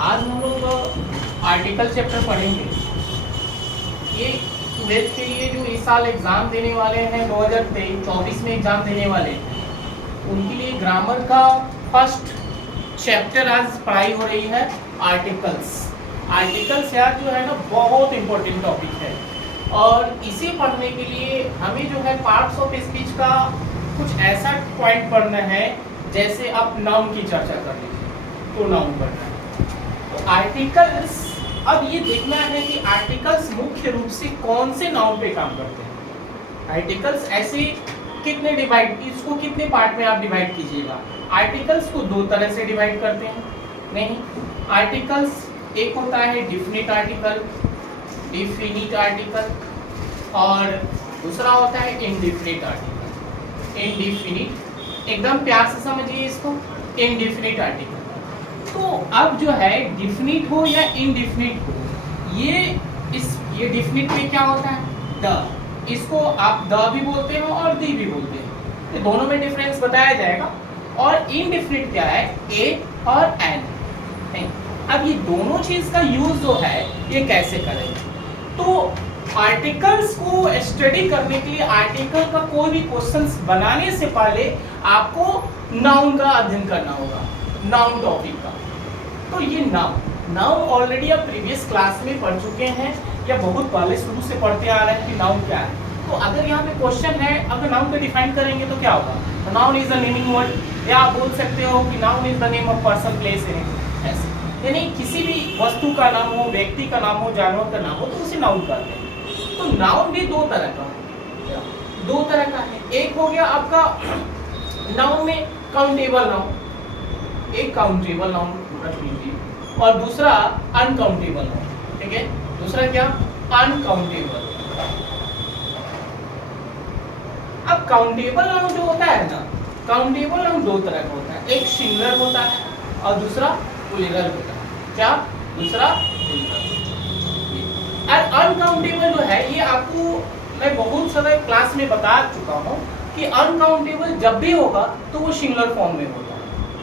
आज हम लोग आर्टिकल चैप्टर पढ़ेंगे। ये ट्वेल्थ के लिए जो इस साल एग्ज़ाम देने वाले हैं 2023-24 में एग्ज़ाम देने वाले हैं, उनके लिए ग्रामर का फर्स्ट चैप्टर आज पढ़ाई हो रही है आर्टिकल्स। आर्टिकल्स यार जो है ना बहुत इम्पोर्टेंट टॉपिक है, और इसे पढ़ने के लिए हमें जो है पार्ट्स ऑफ स्पीच का कुछ ऐसा पॉइंट पढ़ना है, जैसे आप नाउन की चर्चा कर लीजिए तो नाउन पढ़ना है। तो आर्टिकल्स, अब ये देखना है कि आर्टिकल्स मुख्य रूप से कौन से नाउन पे काम करते हैं। आर्टिकल्स ऐसे कितने डिवाइड, इसको कितने पार्ट में आप डिवाइड कीजिएगा। आर्टिकल्स को दो तरह से डिवाइड करते हैं। नहीं, आर्टिकल्स एक होता है डिफिनिट आर्टिकल, डिफिनिट आर्टिकल, और दूसरा होता है इनडिफिनिट आर्टिकल। इनडिफिनिट, एकदम प्यार से समझिए इसको, इनडिफिनिट आर्टिकल। तो अब जो है डिफिनिट हो या इनडिफिनिट हो, ये डिफिनिट में क्या होता है द, इसको आप द भी बोलते हो और दी भी बोलते हो, तो दोनों में डिफरेंस बताया जाएगा। और इनडिफिनिट क्या है, ए और एन। अब ये दोनों चीज का यूज जो है ये कैसे करेंगे, तो आर्टिकल्स को स्टडी करने के लिए आर्टिकल का कोई भी क्वेश्चंस बनाने से पहले आपको नाउन का अध्ययन करना होगा, नाउन टॉपिक का। तो ये नाउन ऑलरेडी आप प्रीवियस क्लास में पढ़ चुके हैं या बहुत पहले शुरू से पढ़ते आ रहे हैं कि नाउन क्या है। तो अगर यहाँ पे क्वेश्चन है, अगर नाउन को डिफाइन करेंगे तो क्या होगा, तो noun is a naming word, या आप बोल सकते हो कि noun is the name of person, place, ऐसे, यानी किसी भी वस्तु का नाम हो, व्यक्ति का नाम हो, जानवर का नाम हो, तो उसे नाउन कहते हैं। तो नाउन भी दो तरह का है। एक हो गया आपका नाउन में काउंटेबल नाउन, एक काउंटेबल नाउन रख लीजिए, और दूसरा अनकाउंटेबल नाउन। ठीक है, दूसरा क्या, अनकाउंटेबल। अब काउंटेबल नाउन जो होता है ना, काउंटेबल नाउन दो तरह का होता है, एक सिंगुलर होता है और दूसरा प्लूरल होता है। क्या, दूसरा प्लूरल। और अनकाउंटेबल जो है, ये आपको मैं बहुत सारे क्लास में बता चुका हूँ कि अनकाउंटेबल जब भी होगा तो वो सिंगुलर फॉर्म में होता है।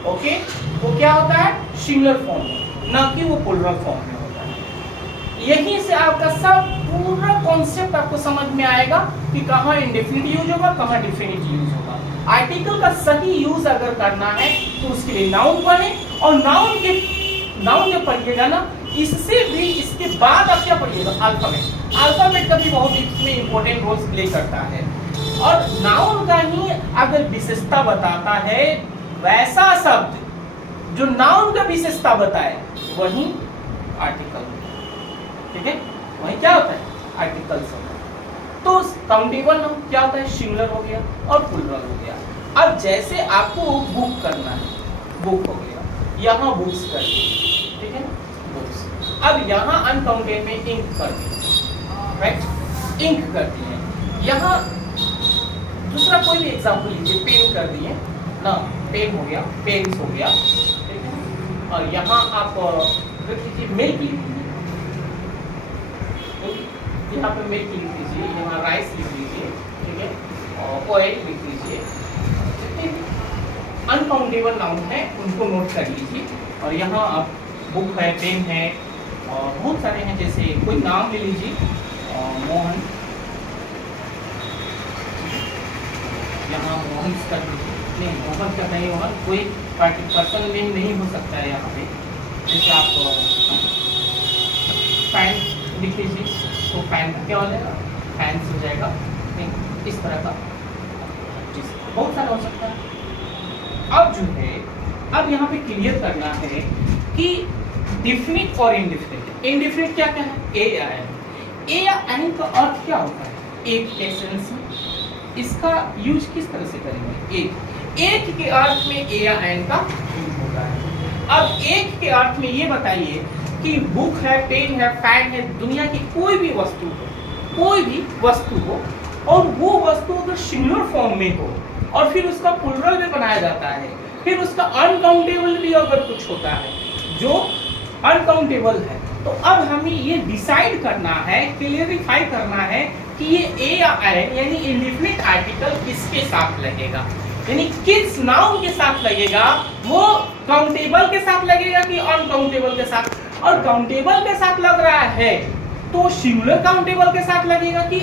ओके, वो क्या होता है, सिंगुलर फॉर्म में, ना कि वो प्लूरल फॉर्म में होता है। यहीं से आपका सब पूरा कॉन्सेप्ट आपको समझ में आएगा कि कहाँ इंडेफिनिट यूज होगा, कहाँ डिफिनिट यूज होगा। आर्टिकल का सही यूज अगर करना है तो उसके लिए नाउन पढ़े, और नाउन जब पढ़िएगा ना, इससे भी इसके बाद आप क्या पढ़िएगा, अल्फाबेट। अल्फाबेट का भी बहुत इसमें इंपॉर्टेंट रोल प्ले करता है, और नाउन का ही अगर विशेषता बताता है, वैसा शब्द जो नाउन का विशेषता बताए वही आर्टिकल। ठीक है, वही क्या होता है, आर्टिकल होता है। तो काउंटेबल नाउन क्या होता है, सिंगुलर हो गया और प्लूरल हो गया। अब जैसे आपको बुक करना है, बुक हो गया, यहाँ बुक्स कर दिए, ठीक है, बुक्स। अब यहाँ अनकाउंटेबल में इंक कर दिए, राइट, इंक कर दिए। यहाँ दूसरा कोई भी एग्जाम्पल लीजिए, पेन कर दिए ना, पेन हो गया, पेन्स हो गया, ठीक है। और यहाँ आप रख लीजिए मिल्क लिख लीजिए, यहाँ पे मिल्क लिख लीजिए, यहाँ राइस लिख लीजिए, ठीक है, और ऑयल लिख लीजिए। अनकाउंटेबल नाउन है, उनको नोट कर लीजिए। और यहाँ आप बुक है, पेन है, और बहुत सारे हैं, जैसे कोई नाम ले लीजिए, मोहन, यहाँ मोहन कर लीजिए, नहीं मोहन का नहीं होगा, कोई पर्सन नेम नहीं हो सकता है यहाँ पे। जैसे आप फैन लिख लीजिए, तो फैन क्या हो जाएगा, फैंस हो जाएगा, नहीं, इस तरह का बहुत सारा हो सकता है। अब जो है, अब यहाँ पे क्लियर करना है कि डिफिनिट और इनडिफिनिट। इनडिफिनिट क्या क्या है, ए या एन। ए या एन का अर्थ क्या होता है, एक के सेंस में। इसका यूज किस तरह से करेंगे, एक के अर्थ में ए या एन का यूज होता है। अब एक के अर्थ में ये बताइए कि बुक है, पेन है, फैन है, दुनिया की कोई भी वस्तु हो, कोई भी वस्तु हो, और वो वस्तु अगर सिंगुलर फॉर्म में हो और फिर उसका प्लूरल में बनाया जाता है, फिर उसका अनकाउंटेबल भी अगर कुछ होता है जो अनकाउंटेबल है, तो अब हमें ये डिसाइड करना है, क्लियरिफाई करना है कि ये ए या एन यानी इंडिफिनिट आर्टिकल किसके साथ लगेगा, यानी किस नाउन के साथ लगेगा, वो काउंटेबल के साथ लगेगा कि अनकाउंटेबल के साथ? और काउंटेबल के साथ लग रहा है तो सिंगुलर काउंटेबल के साथ लगेगा कि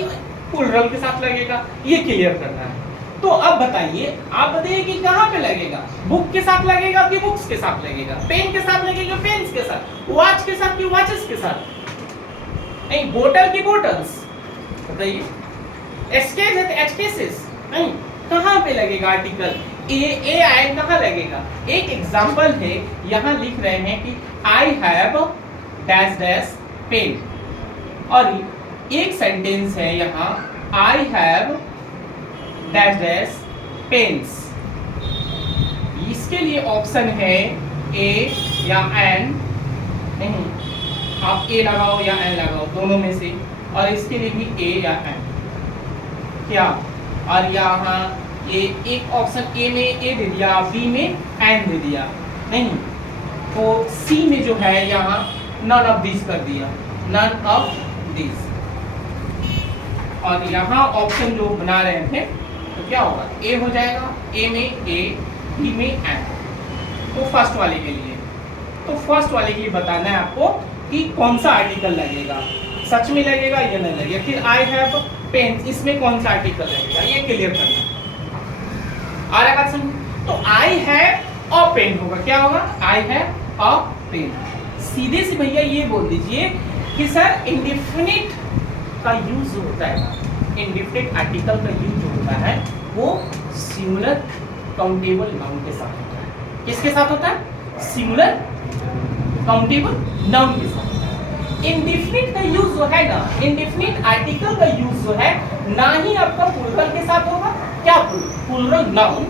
प्लूरल के साथ लगेगा, ये क्लियर करना है। तो अब बताइए, आप बताइए कि कहाँ पे लगेगा? बुक के साथ लगेगा कि बुक्स के साथ लगेगा? पेन के साथ लगेगा पेन्स के साथ? वॉच के साथ कि वॉचेस के साथ? नहीं, बोतल की बोटल्स? बताइए। एस्केस है तो एस्केसेस? नहीं, कहाँ पे लगेगा आर्टिकल? ए आई कहाँ लगेगा? एक एग्जांपल है, यहाँ लिख रहे हैं कि I have dash dash pen, और एक सेंटेंस है यहाँ I have dash dash pens. इसके लिए ऑप्शन है ए या एन, नहीं आप ए लगाओ या एन लगाओ, दोनों में से, और इसके लिए भी ए या एन क्या। और यहाँ ये एक ऑप्शन ए में ए दे दिया, बी में एन दे दिया, नहीं तो सी में जो है यहाँ नन ऑफ दिस कर दिया, नन ऑफ दिस। और यहाँ ऑप्शन जो बना रहे थे तो क्या होगा? ए हो जाएगा, ए में ए, बी में एन। तो फर्स्ट वाले के लिए, तो फर्स्ट वाले के लिए बताना है आपको कि कौन सा आर्टिकल लगेगा, सच में लगेगा या नहीं लगेगा। फिर आई हैव पेन, इसमें कौन सा आर्टिकल लगेगा, ये क्लियर करना है। आ रहा बात समझ? तो आई हैव अ पेन होगा, क्या होगा? I have a pen. सीधे से भैया ये बोल दीजिए कि सर इंडेफिनिट का यूज जो होता है ना, इंडेफिनिट आर्टिकल का यूज जो होता है वो सिंगुलर काउंटेबल नाउन के साथ होता है। किसके साथ होता है? सिंगुलर काउंटेबल नाउन के साथ। इंडेफिनिट का यूज जो है ना, इंडेफिनिट आर्टिकल का यूज जो है ना ही आपका प्लूरल के साथ होगा, क्या plural noun,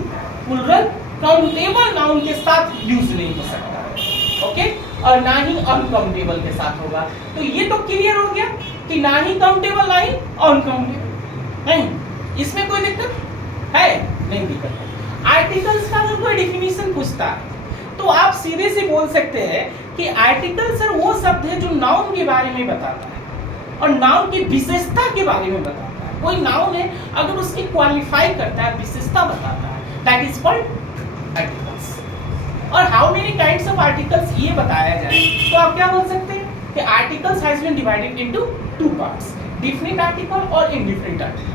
plural countable noun के साथ यूज नहीं हो सकता, ओके, और ना ही अनकाउंटेबल के साथ होगा। तो ये तो क्लियर हो गया कि ना ही काउंटेबल ना ही अनकाउंटेबल। नहीं, इसमें कोई दिक्कत है? नहीं दिक्कत है। आर्टिकल्स का अगर कोई डेफिनेशन पूछता है तो आप सीधे से बोल सकते हैं कि आर्टिकल सर वो शब्द है जो नाउन के बारे में बताता है और नाउन की विशेषता के बारे में बताता है। कोई नाउन है अगर उसकी क्वालिफाई करता है, विशेषता बताता है, दैट इज कॉल्ड आर्टिकल्स। और how many kinds of articles ये बताया जाए तो आप क्या बोल सकते हैं कि articles has been divided into two parts, definite article और इंडेफिनिट आर्टिकल,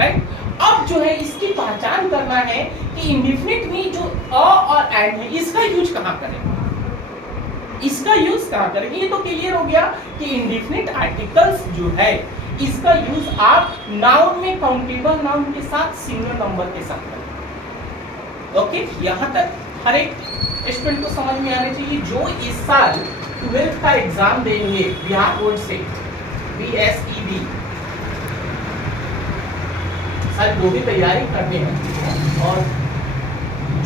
राइट। अब जो है इसकी पहचान करना है कि इंडेफिनिट में जो अ और एंड है इसका यूज कहाँ करेंगे, इसका यूज कहाँ करेंगे। ये तो क्लियर हो गया कि इंडेफिनिट आर्टिकल्स जो है इसका यूज आप नाउन में काउंटेबल नाउन के साथ सिंगल नंबर के साथ करें। ओके, यहाँ तक हर एक स्टूडेंट को समझ में आने चाहिए जो इस साल 12th का एग्जाम देंगे बिहार बोर्ड से, BSEB सर वो भी तैयारी करते हैं और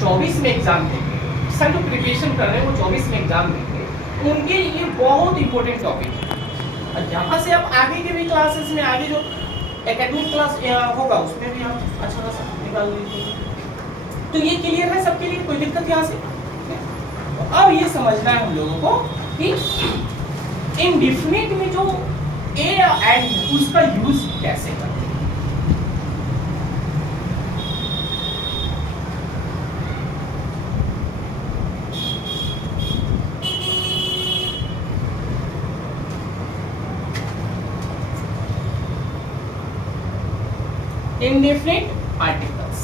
24 में एग्जाम देंगे। सर जो प्रिपरेशन कर रहे हैं वो 24 में एग्जाम देंगे, उनके लिए बहुत इंपॉर्टेंट टॉपिक है। और यहाँ से आप आगे के भी क्लासेस में आगे जो एकेडमिक क्लास होगा उसमें भी आप अच्छा खासा निकाल लीजिए। तो ये क्लियर है सबके लिए, कोई दिक्कत यहाँ से? तो अब ये समझना है हम लोगों को कि इंडेफिनिट में जो ए या एंड उसका यूज कैसे करते हैं। इंडेफिनिट आर्टिकल्स,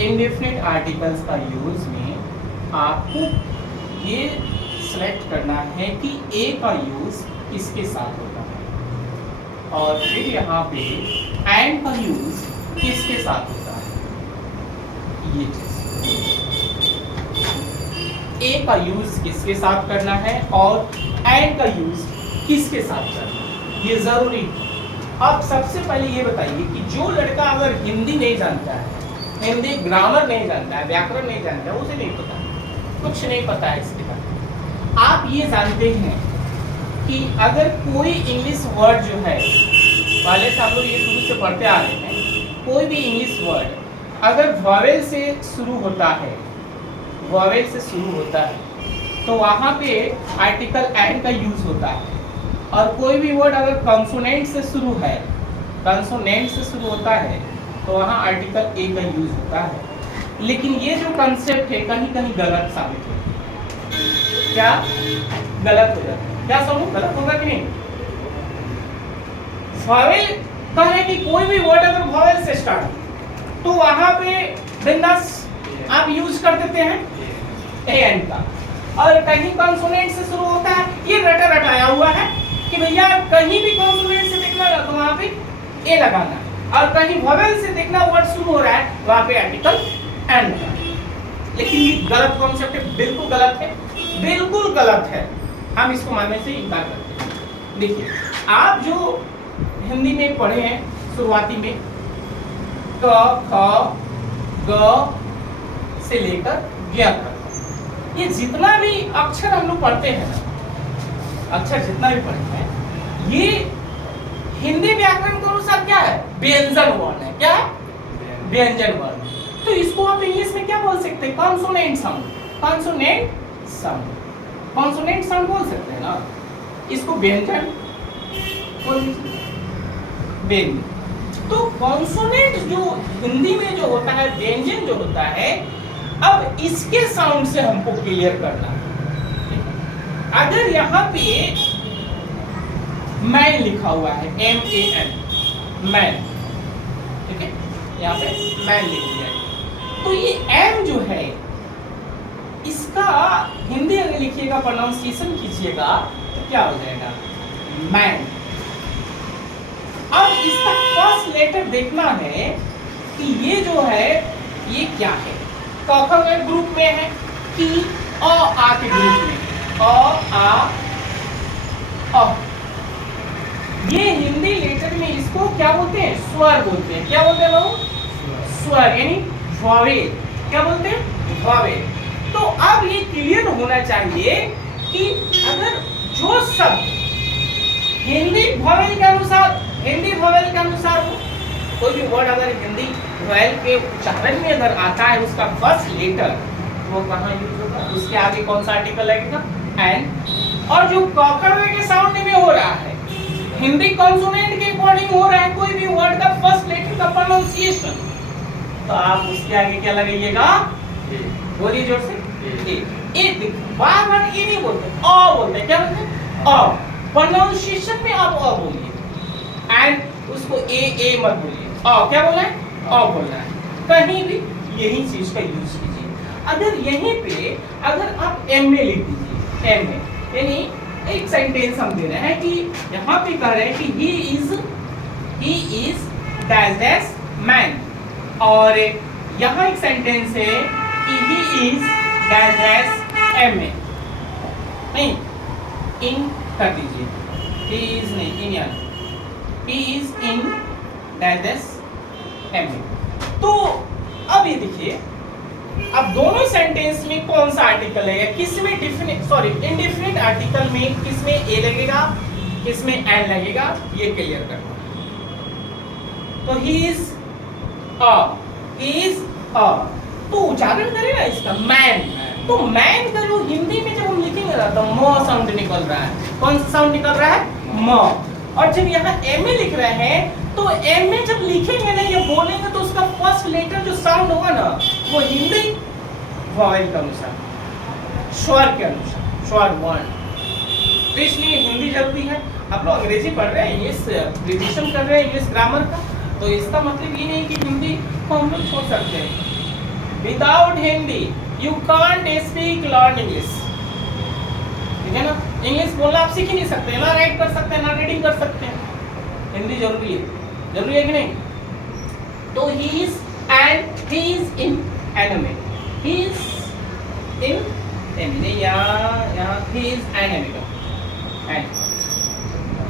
इंडेफिनिट आर्टिकल्स का यूज में आपको ये सेलेक्ट करना है कि ए का यूज किसके साथ होता है और फिर यहाँ पे एंड का यूज किसके साथ होता है। ये चीज ए का यूज किसके साथ करना है और एंड का यूज किसके साथ करना है, ये जरूरी। अब सबसे पहले ये बताइए कि जो लड़का अगर हिंदी नहीं जानता है, हिंदी ग्रामर नहीं जानता है, व्याकरण नहीं जानता है, उसे नहीं पता, कुछ नहीं पता है इसके बारे में। आप ये जानते हैं कि अगर कोई इंग्लिश वर्ड जो है, पहले से हम लोग ये शुरू से पढ़ते आ रहे हैं, कोई भी इंग्लिश वर्ड अगर वॉवेल से शुरू होता है, वॉवेल से शुरू होता है तो वहाँ पे आर्टिकल एंड का यूज होता है। और कोई भी वर्ड अगर कंसोनेंट से शुरू है, कंसोनेंट से शुरू होता है तो वहाँ आर्टिकल ए का यूज होता है। लेकिन ये जो कंसेप्ट है कहीं कहीं गलत साबित होता है। क्या गलत हो जाता। क्या समझो गलत होगा कि नहीं? वॉवेल का है कि कोई भी वर्ड अगर वॉवेल से स्टार्ट तो वहां पे बिंदास आप यूज कर देते हैं ए एन का, और कहीं कॉन्सोनेंट से शुरू होता है, ये रटा रटाया हुआ है कि भैया कहीं भी कॉन्सोनेंट से देखना तो वहां पे ए लगाना, और कहीं वॉवेल से देखना वर्ड शुरू हो रहा है वहां पे आर्टिकल एन लगाना। लेकिन ये गलत कॉन्सेप्ट है, बिल्कुल गलत है, बिल्कुल गलत है, हम इसको मानने से इनकार करते हैं। देखिए आप जो हिंदी में पढ़े हैं शुरुआती में क ख ग से लेकर ज्ञ तक, ये जितना भी अक्षर हम लोग पढ़ते हैं ना, अक्षर जितना भी पढ़ते हैं, ये हिंदी व्याकरण के अनुसार क्या है? व्यंजन वर्ण है। क्या है? व्यंजन वर्ण। तो इसको आप इंग्लिश में क्या बोल सकते हैं? Consonant sound. Consonant sound, consonant sound बोल सकते हैं ना, इसको व्यंजन बोल दीजिए, व्यंजन। तो कॉन्सोनेंट जो हिंदी में जो होता है, व्यंजन जो होता है, अब इसके साउंड से हमको क्लियर करना है। अगर यहाँ पे मैन लिखा हुआ है, MAN, मैन, ठीक है, यहाँ पे मैन लिख दिया है, तो ये M जो है इसका हिंदी अगर लिखिएगा, प्रोनाउंसिएशन कीजिएगा तो क्या हो जाएगा? मैन। अब इसका फर्स्ट लेटर देखना है कि ये जो है ये क्या है। कौखा के ग्रुप में है कि आ के ग्रुप में, आ। ये हिंदी लेटर में इसको क्या बोलते हैं? स्वर बोलते हैं। क्या बोलते हैं लोग? स्वर, यानी वॉवेल। क्या बोलते हैं? वॉवेल। तो अब ये क्लियर होना चाहिए कि अगर जो शब्द हिंदी वॉवेल के अनुसार, हिंदी वॉवेल के अनुसार कोई भी वर्ड अगर हिंदी वॉवेल के उच्चारण में अगर आता है, उसका फर्स्ट लेटर, वो कहाँ यूज होगा? उसके आगे कौन सा आर्टिकल लगेगा? एन। और जो कॉकरवे के साउंड में हो रहा है, हिंदी कॉन्सोनेंट के अकॉर्डिंग हो रहा है कोई भी वर्ड का फर्स्ट लेटर का प्रोनाउंसिएशन, तो आप उसके आगे क्या लगाइएगा? बोलिए जोर से। ए। बार-बार ये नहीं बोलते, अ बोलते। क्या बोलते? अ। प्रोनाउंसिएशन में आप अ बोलिए, एंड उसको ए मत बोलिए। अ क्या बोलना है? अ बोलना है। कहीं भी यही चीज का यूज कीजिए। अगर यहीं पे अगर आप एम में लिख दीजिए, एम में, यानी एक सेंटेंस हम दे रहे हैं कि यहाँ पे कह रहे हैं कि he is dash dash man, और यहाँ एक सेंटेंस है कि he is dash dash ma, नहीं in कर दीजिए, he is नहीं in, यानी he is in dash dash ma। तो अब ये देखिए, अब दोनों सेंटेंस में कौन सा आर्टिकल है, किसमें इंडेफिनिट आर्टिकल में किसमें ए लगेगा, किसमें एन लगेगा, ये क्लियर करना। तो ही इज अ, तो उच्चारण करें ना इसका मैन। तो मैन का जो हिंदी में जब हम लिखेंगे ना तो म साउंड निकल रहा है। कौन सा साउंड निकल रहा है? म। और जब यहाँ एम ए लिख रहे हैं तो एम में जब लिखेंगे ना, ये बोलेंगे, तो उसका फर्स्ट लेटर जो साउंड होगा ना, वो हिंदी वॉवेल के अनुसार, स्वर के अनुसार, स्वर वर्ण। तो इसलिए हिंदी जरूरी है। आप लोग अंग्रेजी पढ़ रहे हैं, इंग्लिश रिविजन कर रहे हैं इंग्लिश ग्रामर का, तो इसका मतलब ये नहीं कि हिंदी को हम लोग छोड़ सकते हैं। Without Hindi you can't speak learn English, ठीक है ना? इंग्लिश बोलना आप सीख ही नहीं सकते, ना राइट कर सकते हैं, ना रीडिंग कर सकते हैं। हिंदी जरूरी है कि नहीं? तो he is in anime, he is in anime, यहाँ he is an anime,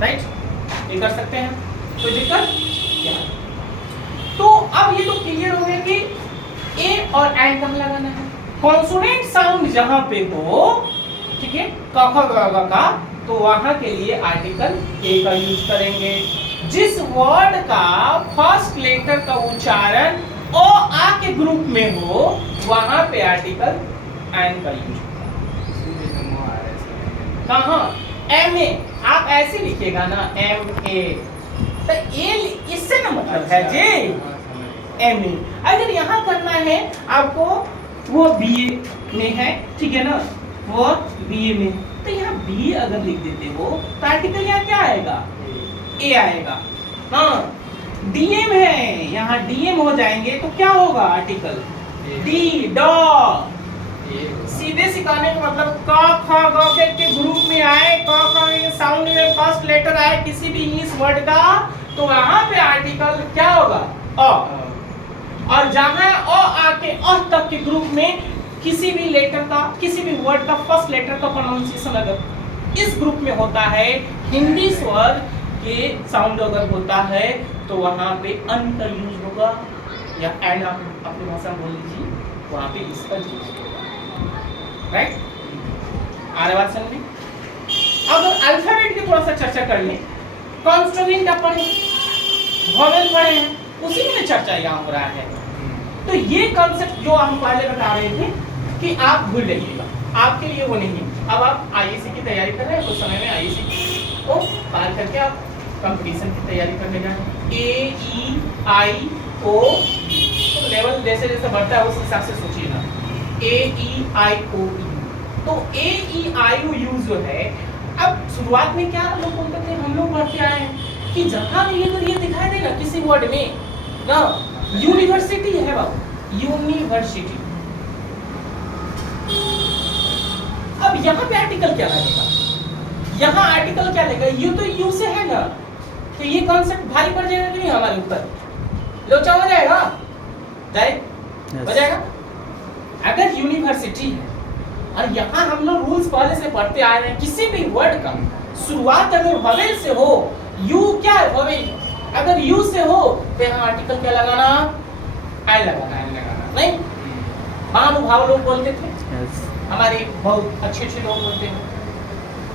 right? ये कर सकते हैं, कोई दिक्कत? तो अब ये तो क्लियर हो गया कि ए और एन कहाँ लगाना है। कॉन्सोनेंट साउंड जहां पे हो, ठीक है, का, तो वहां के लिए आर्टिकल ए का यूज करेंगे। जिस वर्ड का फर्स्ट लेटर का उच्चारण ओ आ के ग्रुप में हो, वहां पे आर्टिकल एन का यूज कहाँ? M A. आप ऐसे लिखिएगा ना, एम ए, तो ए इससे ना मतलब है जे एम ए। अगर यहाँ करना है आपको, वो बी ए में है, ठीक है ना, वो बी में, तो यहाँ बी अगर लिख देते हो तो आर्टिकल यहाँ क्या आएगा, ए आएगा। हाँ डीएम है, यहाँ डीएम हो जाएंगे तो क्या होगा आर्टिकल, डी डॉग। सीधे सिखाने का मतलब क ख ग के ग्रुप में आए, क ख साउंड में फर्स्ट लेटर आए किसी भी इंग्लिश वर्ड का, तो वहां पे आर्टिकल क्या होगा, अ। और जहां अ आके अ तक के ग्रुप में किसी भी लेटर का, किसी भी वर्ड का फर्स्ट लेटर का प्रोनाउंसिएशन अगर इस ग्रुप में होता है, हिंदी स्वर के साउंड अगर होता है, तो वहां पे अन का यूज होगा, या एंड आप अपनी भाषा में बोल लीजिए, वहां पे इसका यूज होगा। राइट, आगे बात समझ में। अब अल्फाबेट की थोड़ा सा चर्चा कर लें। कॉन्सोनेंट आप पढ़े, वोवेल पढ़े हैं, उसी में चर्चा यहाँ हो रहा है। तो ये कॉन्सेप्ट जो हम पहले बता रहे थे कि आप भूल जाइएगा, आपके लिए वो नहीं है। अब आप आईएससी की तैयारी कर रहे हैं, कुछ समय में आईएससी को पार करके आप कंपटीशन की तैयारी करने जा रहे हैं। ए ई आई ओ लेवल जैसे जैसे बढ़ता है उस हिसाब से सोचिएगा। ए ई आई ओ यू, तो ए ई आई ओ यू जो है, अब शुरुआत में क्या लोग बोलते थे, हम लोग पढ़ते आए हैं कि जहां ये दिखाई देगा किसी वर्ड में ना, यूनिवर्सिटी है बाबू, यूनिवर्सिटी। अब यहाँ पे आर्टिकल क्या लगेगा, यहाँ आर्टिकल क्या लगेगा, यू तो यू से है ना, तो ये कॉन्सेप्ट भारी पड़ जाएगा कि नहीं हमारे ऊपर, लोचा हो जाएगा, हो जाएगा। अगर यूनिवर्सिटी है और यहाँ हम लोग रूल्स पहले से पढ़ते आ रहे हैं, किसी भी वर्ड का शुरुआत अगर ववेल से हो, यू क्या है ववेल, अगर यू से हो तो यहाँ आर्टिकल क्या लगाना, आई लगाना, नहीं महानुभाव लोग बोलते थे, हमारे बहुत अच्छे अच्छे लोग बोलते हैं,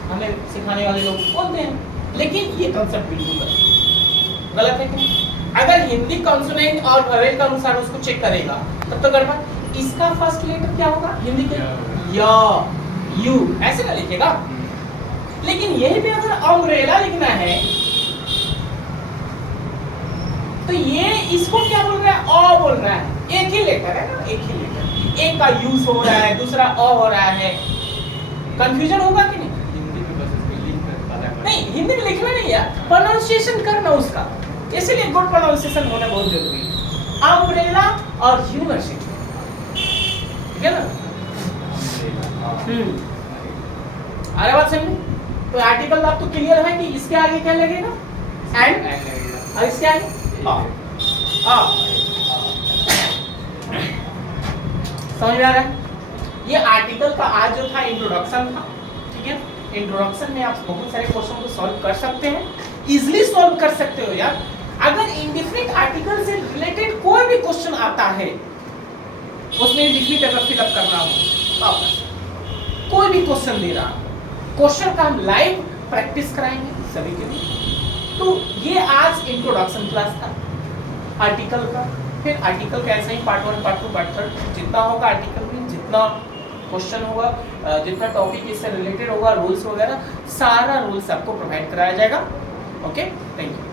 हमें सिखाने वाले लोग बोलते हैं, लेकिन ये कॉन्सेप्ट बिल्कुल गलत है कि अगर हिंदी कॉन्सोनेंट और ववेल का अनुसार उसको चेक करेगा तब तो गड़बड़। इसका फर्स्ट लेटर क्या होगा हिंदी के, या यू ऐसे ना लिखेगा, लेकिन यही पे अगर अम्ब्रेला लिखना है तो ये इसको क्या बोल रहा है, अ बोल रहा है, एक ही लेटर है ना, एक ही लेटर, एक का यूज हो रहा है, दूसरा अ हो रहा है, कंफ्यूजन होगा कि नहीं? नहीं, हिंदी में लिखना नहीं है, प्रोनाउंसिएशन करना उसका, इसलिए गुड प्रोनाउंसिएशन होना बहुत जरूरी है। अम्ब्रेला और यूनिवर्सिटी, ठीक है ना? अरे बात समझ, तो आर्टिकल आप तो क्लियर है कि इसके आगे क्या लगेगा, एंड, और इसके आगे समझ में आ रहा है? ये आर्टिकल का आज जो था इंट्रोडक्शन था, ठीक है? इंट्रोडक्शन में आप बहुत सारे क्वेश्चन को सॉल्व कर सकते हैं, इजीली सॉल्व कर सकते हो यार। अगर इंडिफिनिट आर्टिकल से रिलेटेड कोई भी क्वेश्चन आता है, उसमें इंडिफिनिट अगर फिलअप करना हो, कोई भी क्वेश्चन दे रहा, क्वेश्चन का हम लाइव प्रैक्टिस कराएंगे सभी के लिए। तो ये आज इंट्रोडक्शन क्लास था आर्टिकल का, फिर आर्टिकल का ऐसा ही पार्ट 1, पार्ट 2, पार्ट 3 जितना होगा आर्टिकल में, जितना क्वेश्चन होगा, जितना टॉपिक इससे रिलेटेड होगा, रूल्स वगैरह सारा रूल्स आपको प्रोवाइड कराया जाएगा। Okay, thank you.